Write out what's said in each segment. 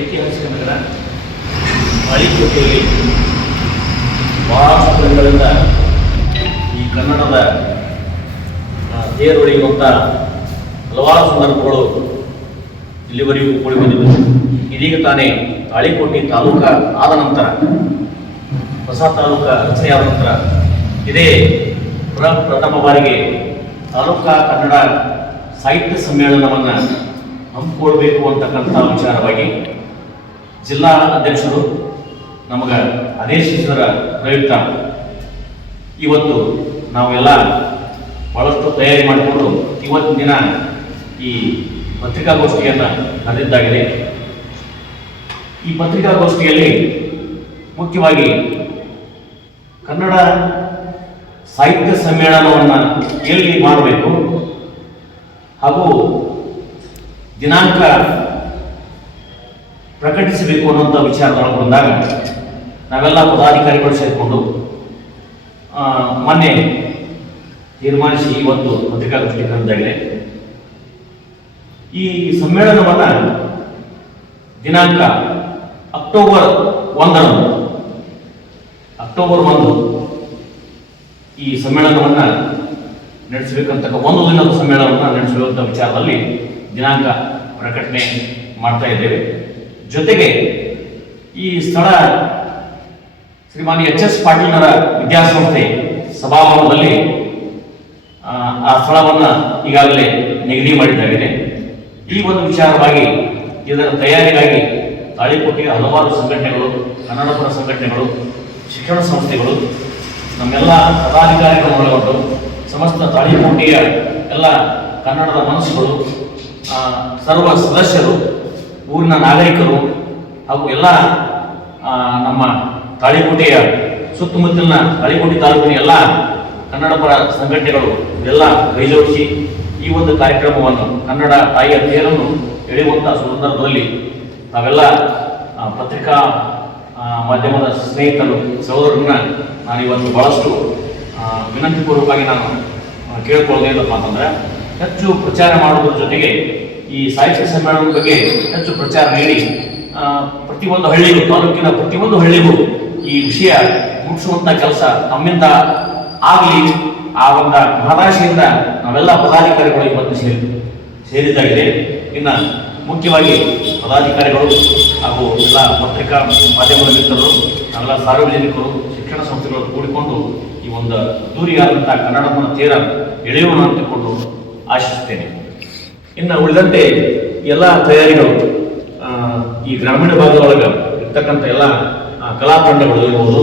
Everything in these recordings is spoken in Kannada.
ಐತಿಹಾಸಿಕ ನಗರ ತಾಳಿಕೋಟೆಯಲ್ಲಿ ಬಹಳಷ್ಟು ದಿನಗಳಿಂದ ಈ ಕನ್ನಡದ ತೇರೊಡೆಯುವಂಥ ಹಲವಾರು ಸಂದರ್ಭಗಳು ಇಲ್ಲಿವರೆಗೂ ಕೂಡಿ ಬಂದಿವೆ. ಇದೀಗ ತಾನೇ ತಾಳಿಕೋಟೆ ತಾಲೂಕ ಆದ ನಂತರ, ಹೊಸ ತಾಲೂಕ ರಚನೆಯಾದ ನಂತರ ಇದೇ ಪ್ರಥಮ ಬಾರಿಗೆ ತಾಲೂಕಾ ಕನ್ನಡ ಸಾಹಿತ್ಯ ಸಮ್ಮೇಳನವನ್ನು ಹಮ್ಮಿಕೊಳ್ಬೇಕು ಅಂತಕ್ಕಂಥ ವಿಚಾರವಾಗಿ ಜಿಲ್ಲಾ ಅಧ್ಯಕ್ಷರು ನಮಗೆ ಆದೇಶಿಸಿದರ ಪ್ರಯುಕ್ತ ಇವತ್ತು ನಾವೆಲ್ಲ ಭಾಳಷ್ಟು ತಯಾರಿ ಮಾಡಿಕೊಂಡು ಇವತ್ತಿನ ದಿನ ಈ ಪತ್ರಿಕಾಗೋಷ್ಠಿಯನ್ನು ನಡೆದಿದ್ದಾಗಿದೆ. ಈ ಪತ್ರಿಕಾಗೋಷ್ಠಿಯಲ್ಲಿ ಮುಖ್ಯವಾಗಿ ಕನ್ನಡ ಸಾಹಿತ್ಯ ಸಮ್ಮೇಳನವನ್ನು ಎಲ್ಲಿ ಮಾಡಬೇಕು ಹಾಗೂ ದಿನಾಂಕ ಪ್ರಕಟಿಸಬೇಕು ಅನ್ನುವಂಥ ವಿಚಾರದೊಳಗೆ ಬಂದಾಗ ನಾವೆಲ್ಲ ಪದಾಧಿಕಾರಿಗಳು ಸೇರಿಕೊಂಡು ಮೊನ್ನೆ ತೀರ್ಮಾನಿಸಿ ಇವತ್ತು ಪತ್ರಿಕಾಗೋಷ್ಠಿ ಕರೆದಿದ್ದಾಗಿದೆ. ಈ ಸಮ್ಮೇಳನವನ್ನು ದಿನಾಂಕ ಅಕ್ಟೋಬರ್ 1 ಈ ಸಮ್ಮೇಳನವನ್ನು ನಡೆಸಬೇಕಂತ ಒಂದು ದಿನದ ಸಮ್ಮೇಳನವನ್ನು ನಡೆಸುವಂಥ ವಿಚಾರದಲ್ಲಿ ದಿನಾಂಕ ಪ್ರಕಟಣೆ ಮಾಡ್ತಾ ಇದ್ದೇವೆ. ಜೊತೆಗೆ ಈ ಸ್ಥಳ ಶ್ರೀಮಾನ್ಯ HS ಪಾಟೀಲರ ವಿದ್ಯಾಸಂಸ್ಥೆ ಸಭಾಭವನದಲ್ಲಿ ಆ ಸ್ಥಳವನ್ನು ಈಗಾಗಲೇ ನಿಗದಿ ಮಾಡಿದ್ದಾಗಿದೆ. ಈ ಒಂದು ವಿಚಾರವಾಗಿ ಇದರ ತಯಾರಿಗಾಗಿ ತಾಳಿಕೋಟೆಯ ಹಲವಾರು ಸಂಘಟನೆಗಳು, ಕನ್ನಡಪರ ಸಂಘಟನೆಗಳು, ಶಿಕ್ಷಣ ಸಂಸ್ಥೆಗಳು, ನಮ್ಮೆಲ್ಲ ಪದಾಧಿಕಾರಿಗಳು ಒಳಗೊಂಡು ಸಮಸ್ತ ತಾಳಿಕೋಟೆಯ ಎಲ್ಲ ಕನ್ನಡದ ಮನಸ್ಸುಗಳು, ಸರ್ವ ಸದಸ್ಯರು, ಊರಿನ ನಾಗರಿಕರು ಹಾಗೂ ಎಲ್ಲ ನಮ್ಮ ತಾಳಿಕೋಟೆಯ ಸುತ್ತಮುತ್ತಲಿನ ತಾಳಿಕೋಟೆ ತಾಲೂಕಿನ ಎಲ್ಲ ಕನ್ನಡಪರ ಸಂಘಟನೆಗಳು ಎಲ್ಲ ಕೈಜೋಡಿಸಿ ಈ ಒಂದು ಕಾರ್ಯಕ್ರಮವನ್ನು, ಕನ್ನಡ ತಾಯಿಯ ತೇರನ್ನು ಎಳೆಯುವಂಥ ಸಂದರ್ಭದಲ್ಲಿ ನಾವೆಲ್ಲ ಪತ್ರಿಕಾ ಮಾಧ್ಯಮದ ಸ್ನೇಹಿತರು, ಸಹೋದರರನ್ನ ನಾನು ಇವತ್ತು ಭಾಳಷ್ಟು ವಿನಂತಿಪೂರ್ವಕವಾಗಿ ನಾನು ಕೇಳ್ಕೊಳ್ಳೋದೇನಪ್ಪ ಅಂತಂದರೆ, ಹೆಚ್ಚು ಪ್ರಚಾರ ಮಾಡೋದ್ರ ಜೊತೆಗೆ ಈ ಸಾಹಿತ್ಯ ಸಮ್ಮೇಳನದ ಬಗ್ಗೆ ಹೆಚ್ಚು ಪ್ರಚಾರ ನೀಡಿ ಪ್ರತಿಯೊಂದು ಹಳ್ಳಿಗೂ, ತಾಲೂಕಿನ ಪ್ರತಿಯೊಂದು ಹಳ್ಳಿಗೂ ಈ ವಿಷಯ ಮುಗಿಸುವಂಥ ಕೆಲಸ ನಮ್ಮಿಂದ ಆಗಲಿ, ಆ ಒಂದು ಮಹದಾಶೆಯಿಂದ ನಾವೆಲ್ಲ ಪದಾಧಿಕಾರಿಗಳು ಇವತ್ತು ಸೇರಿದ್ದಾಗಿದೆ. ಇನ್ನು ಮುಖ್ಯವಾಗಿ ಪದಾಧಿಕಾರಿಗಳು ಹಾಗೂ ಎಲ್ಲ ಪತ್ರಿಕಾ ಮಾಧ್ಯಮದ ಮಿತ್ರರು, ನಾವೆಲ್ಲ ಸಾರ್ವಜನಿಕರು, ಶಿಕ್ಷಣ ಸಂಸ್ಥೆಗಳು ಕೂಡಿಕೊಂಡು ಈ ಒಂದು ಅದ್ದೂರಿಯಾದಂಥ ಕನ್ನಡದ ತೀರ ಎಳೆಯೋಣ ಅಂತಿಕೊಂಡು ಆಶಿಸುತ್ತೇನೆ. ಇನ್ನು ಉಳಿದಂತೆ ಎಲ್ಲ ತಯಾರಿಗಳು ಈ ಗ್ರಾಮೀಣ ಭಾಗದೊಳಗೆ ಇರ್ತಕ್ಕಂಥ ಎಲ್ಲ ಕಲಾ ತಂಡಗಳು ಇರ್ಬೋದು,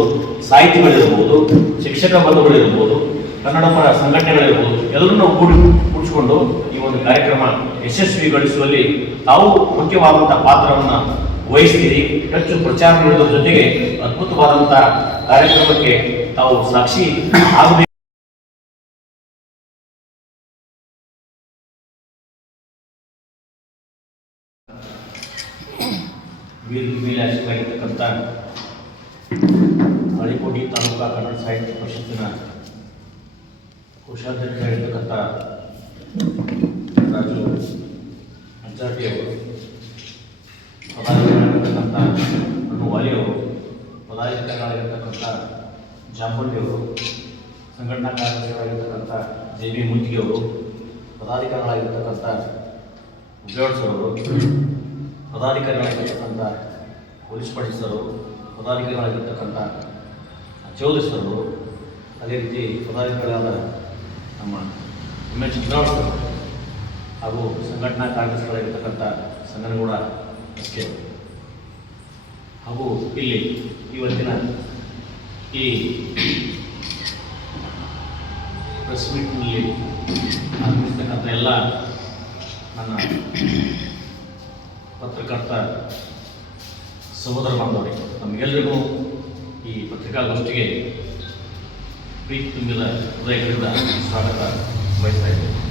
ಸಾಹಿತಿಗಳಿರ್ಬೋದು, ಶಿಕ್ಷಕ ಬಂಧುಗಳಿರ್ಬೋದು, ಕನ್ನಡಪರ ಸಂಘಟನೆಗಳಿರ್ಬೋದು, ಎಲ್ಲರನ್ನೂ ಕೂಡಿಸಿಕೊಂಡು ಈ ಒಂದು ಕಾರ್ಯಕ್ರಮ ಯಶಸ್ವಿಗೊಳಿಸುವಲ್ಲಿ ತಾವು ಮುಖ್ಯವಾದಂಥ ಪಾತ್ರವನ್ನು ವಹಿಸ್ತೀರಿ. ಹೆಚ್ಚು ಪ್ರಚಾರ ನೀಡುವುದರ ಜೊತೆಗೆ ಅದ್ಭುತವಾದಂಥ ಕಾರ್ಯಕ್ರಮಕ್ಕೆ ತಾವು ಸಾಕ್ಷಿ ಆಗಬೇಕು. ವೇದಿಕೆ ಮೇಲೆ ಆಶೀರ್ವಾಗಿರ್ತಕ್ಕಂಥ ತಾಳಿಕೋಟೆ ತಾಲೂಕಾ ಕನ್ನಡ ಸಾಹಿತ್ಯ ಪರಿಷತ್ತಿನ ಕೋಶಾಧ್ಯಕ್ಷರಾಗಿರ್ತಕ್ಕಂಥ ರಾಜು ಅಂಚಾಟಿಯವರು, ಪದಾಧಿಕಾರಿಗಳಿರ್ತಕ್ಕಂಥ ಅನ್ನು ವಾಲಿಯವರು, ಪದಾಧಿಕಾರಿಗಳಾಗಿರ್ತಕ್ಕಂಥ ಜಾಂಬಳ್ಳಿಯವರು, ಸಂಘಟನಾ ಕಾರ್ಯದರ್ಶಿಗಳಾಗಿರ್ತಕ್ಕಂಥ JB ಮುತ್ತಿಗೆಯವರು, ಪದಾಧಿಕಾರಿಗಳಾಗಿರ್ತಕ್ಕಂಥ ಉಗ್ರೇಡ್ಸವರು, ಪದಾಧಿಕಾರಿಗಳಾಗಿರ್ತಕ್ಕಂಥ ಪೊಲೀಸ್ ಪಡಿಸರು, ಪದಾಧಿಕಾರಿಗಳಾಗಿರ್ತಕ್ಕಂಥ ಚೌಧರಿಸರು, ಅದೇ ರೀತಿ ಪದಾಧಿಕಾರಿಗಳಾದ ನಮ್ಮ MH ಚಿತ್ರಾವಸರು ಹಾಗೂ ಸಂಘಟನಾ ಕಾರ್ಯದರ್ಶಿಗಳಾಗಿರ್ತಕ್ಕಂಥ ಸಂಗನಗೌಡ SK ಹಾಗೂ ಇಲ್ಲಿ ಇವತ್ತಿನ ಈ ಪ್ರೆಸ್ ಮೀಟ್ನಲ್ಲಿ ಆಗಮಿಸ್ತಕ್ಕಂಥ ಎಲ್ಲ ನನ್ನ ಪತ್ರಕರ್ತ ಸಹೋದರ ಬಾಂಧವರಿಗೆ, ನಮಗೆಲ್ಲರಿಗೂ ಈ ಪತ್ರಿಕಾಗೋಷ್ಠಿಗೆ ಪ್ರೀತಿ ತುಂಬಿದ ಹೃದಯಗಳಿಂದ ಸ್ವಾಗತ ಬಯಸ್ತಾ ಇದ್ದೇನೆ.